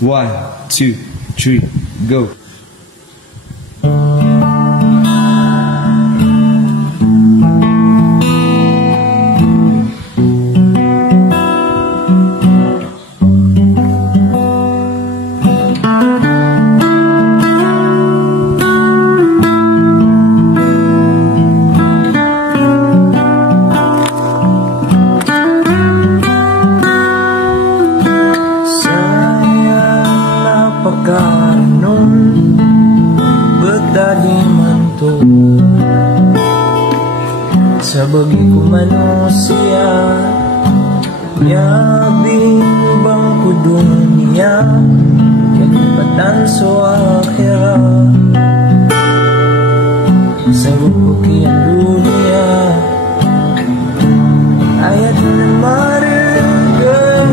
1, 2, 3, go. Pagkaroon Bagdadi man to sa bagi ko manusia Yabing bang kudong niya Kalipatan so akhira sa bukian dunia ayat na marigan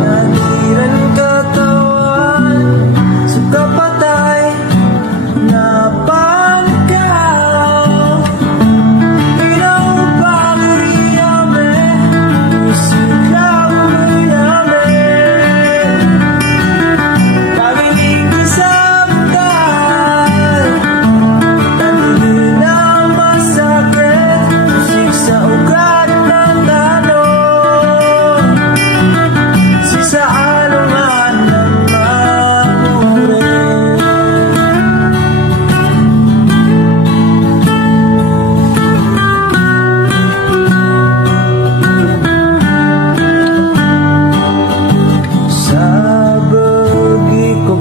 nadiran katawan suka patay na pangkaw ikaw pagiriyame usikaw mayame pagiling kasabtan tanili na masakit musik sa ugat ng tanong sa alungan ng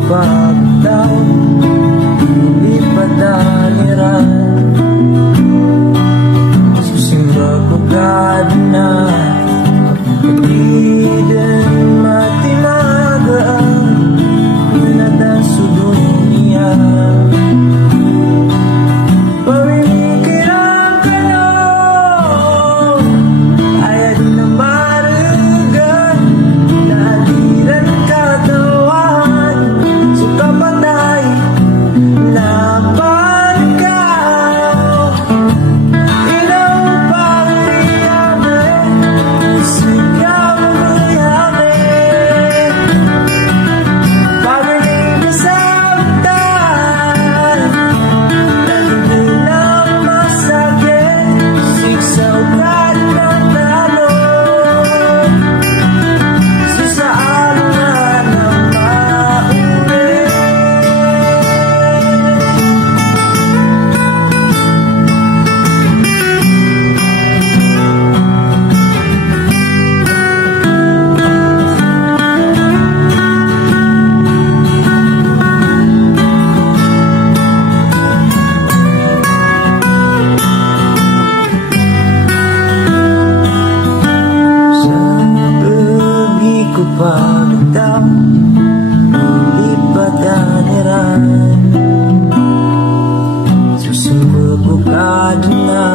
pagtaw ipadaliran susimba ko kadna kapatiden matimagaan inatan sa dunia pamikiran ka na ayat na marigan nadiran katawan suka patay na pangkaw ilaw pagiriyame sigaw mayame pagiling kasabtan tanili na masakit siksa ugat ng talon sa alungan ng mauri ko pagtaw ipadaniran susumbag ko kadna